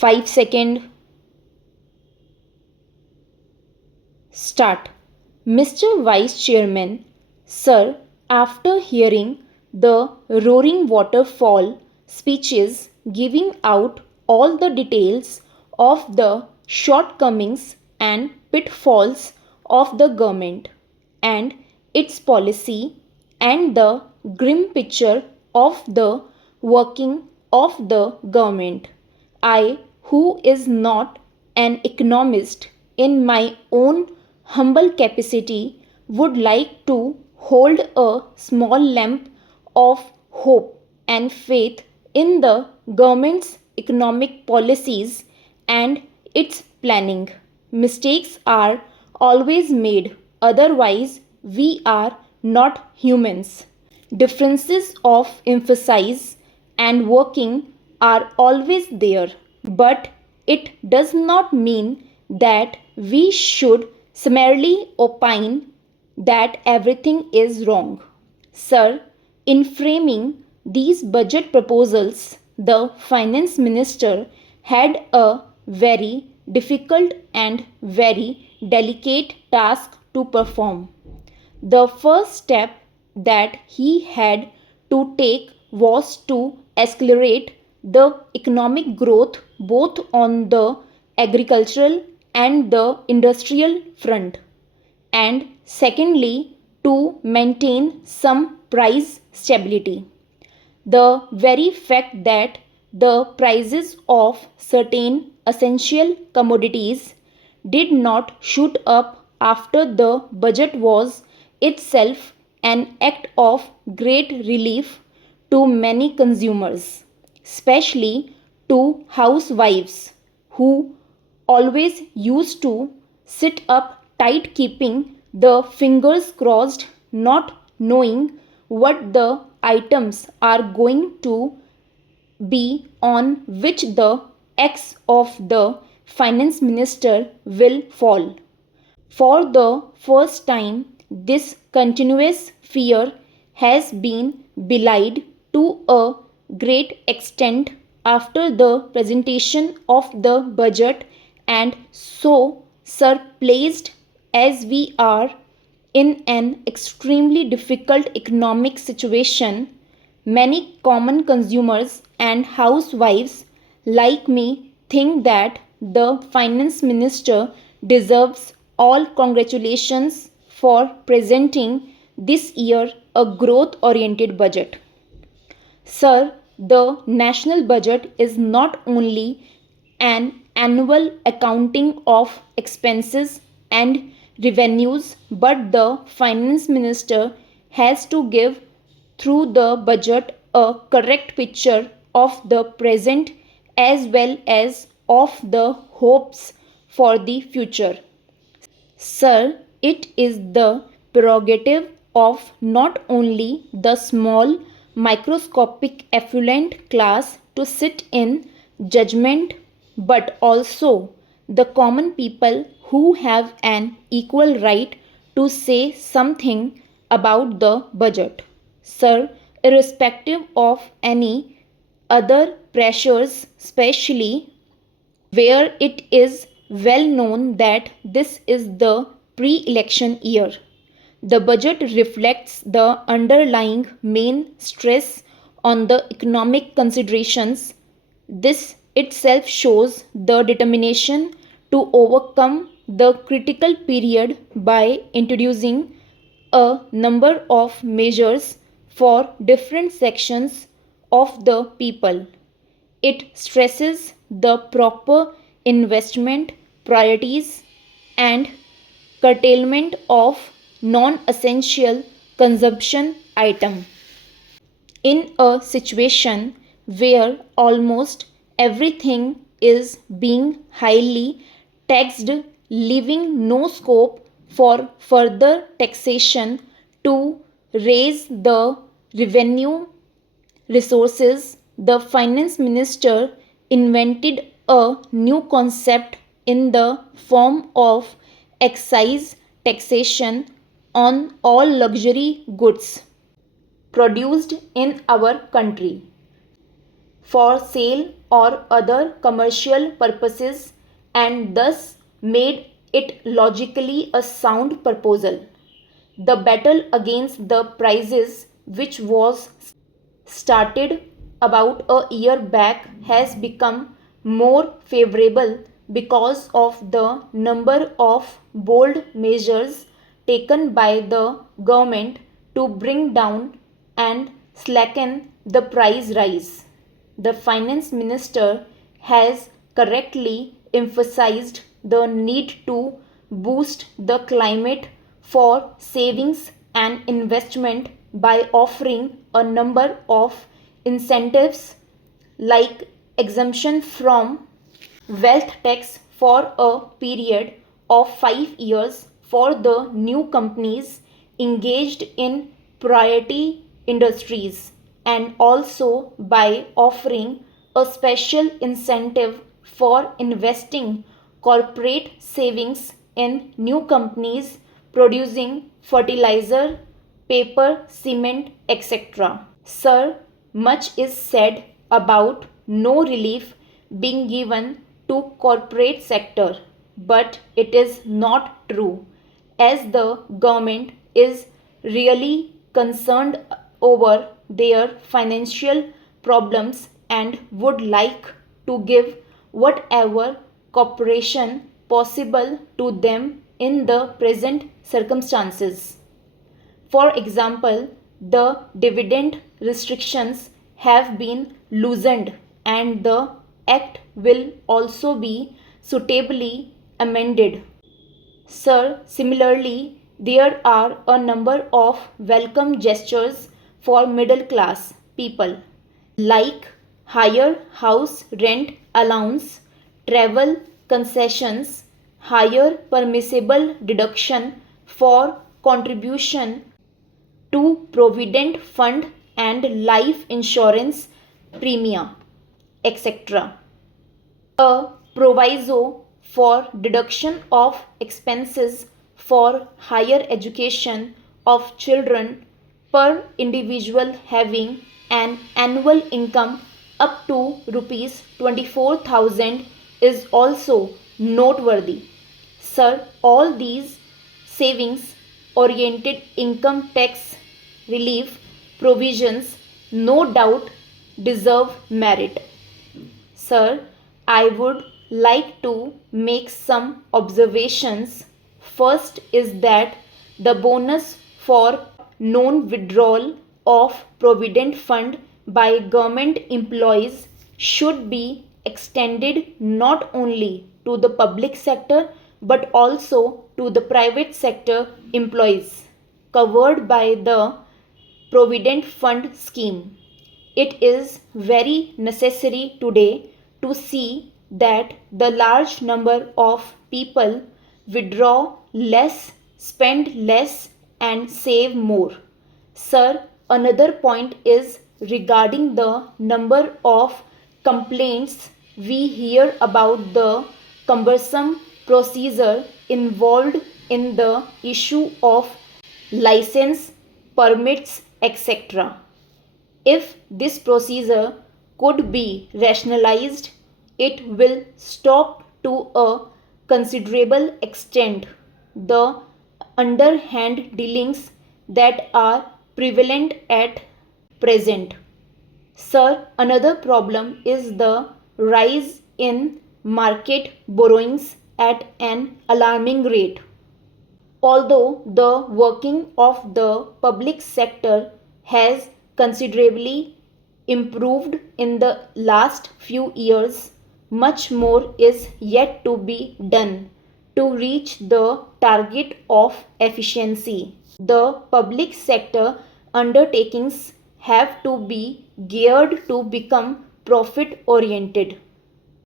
5 second. Start. Mr. Vice Chairman, Sir, after hearing the roaring waterfall speeches giving out all the details of the shortcomings and pitfalls of the government and its policy and the grim picture of the working of the government, I, who is not an economist in my own humble capacity, would like to hold a small lamp of hope and faith in the government's economic policies and its planning. Mistakes are always made, otherwise, we are not humans. Differences of emphasis and working are always there, but it does not mean that we should summarily opine that everything is wrong. Sir, in framing these budget proposals, the finance minister had a very difficult and very delicate task to perform. The first step that he had to take was to accelerate the economic growth both on the agricultural and the industrial front, and secondly, to maintain some price stability. The very fact that the prices of certain essential commodities did not shoot up after the budget was itself an act of great relief to many consumers, especially to housewives who always used to sit up tight, keeping the fingers crossed, not knowing what the items are going to be on which the X of the finance minister will fall. For the first time, this continuous fear has been belied to a great extent after the presentation of the budget, and so, sir, placed as we are in an extremely difficult economic situation, many common consumers and housewives like me think that the finance minister deserves all congratulations for presenting this year a growth oriented budget. Sir, the national budget is not only an annual accounting of expenses and revenues, but the finance minister has to give through the budget a correct picture of the present as well as of the hopes for the future. Sir, it is the prerogative of not only the small microscopic affluent class to sit in judgment, but also the common people who have an equal right to say something about the budget. Sir, irrespective of any other pressures, especially where it is well known that this is the pre election year. The budget reflects the underlying main stress on the economic considerations. This itself shows the determination to overcome the critical period by introducing a number of measures for different sections of the people. It stresses the proper investment priorities and curtailment of non-essential consumption item. In a situation where almost everything is being highly taxed, leaving no scope for further taxation to raise the revenue resources, the finance minister invented a new concept in the form of excise taxation on all luxury goods produced in our country. for sale or other commercial purposes, and thus made it logically a sound proposal. The battle against the prices, which was started about a year back, has become more favorable because of the number of bold measures taken by the government to bring down and slacken the price rise. The finance minister has correctly emphasized the need to boost the climate for savings and investment by offering a number of incentives like exemption from wealth tax for a period of 5 years for the new companies engaged in priority industries, and also by offering a special incentive for investing corporate savings in new companies producing fertilizer, paper, cement, etc. Sir, much is said about no relief being given to corporate sector, but it is not true, as the government is really concerned over their financial problems and would like to give whatever cooperation possible to them in the present circumstances. For example, the dividend restrictions have been loosened, and the Act will also be suitably amended. Sir, similarly, there are a number of welcome gestures for middle class people, like higher house rent allowance, travel concessions, higher permissible deduction for contribution to provident fund and life insurance premium, etc. A proviso for deduction of expenses for higher education of children per individual having an annual income up to rupees 24,000 is also noteworthy. Sir, all these savings oriented income tax relief provisions no doubt deserve merit. Sir, I would like to make some observations. First is that the bonus for non-withdrawal of provident fund by government employees should be extended not only to the public sector but also to the private sector employees covered by the provident fund scheme. It is very necessary today to see that the large number of people withdraw less, spend less, and save more. Sir, another point is regarding the number of complaints we hear about the cumbersome procedure involved in the issue of license, permits, etc. If this procedure could be rationalized, it will stop to a considerable extent the underhand dealings that are prevalent at present. Sir, another problem is the rise in market borrowings at an alarming rate. Although the working of the public sector has considerably improved in the last few years, much more is yet to be done to reach the target of efficiency. The public sector undertakings have to be geared to become profit oriented.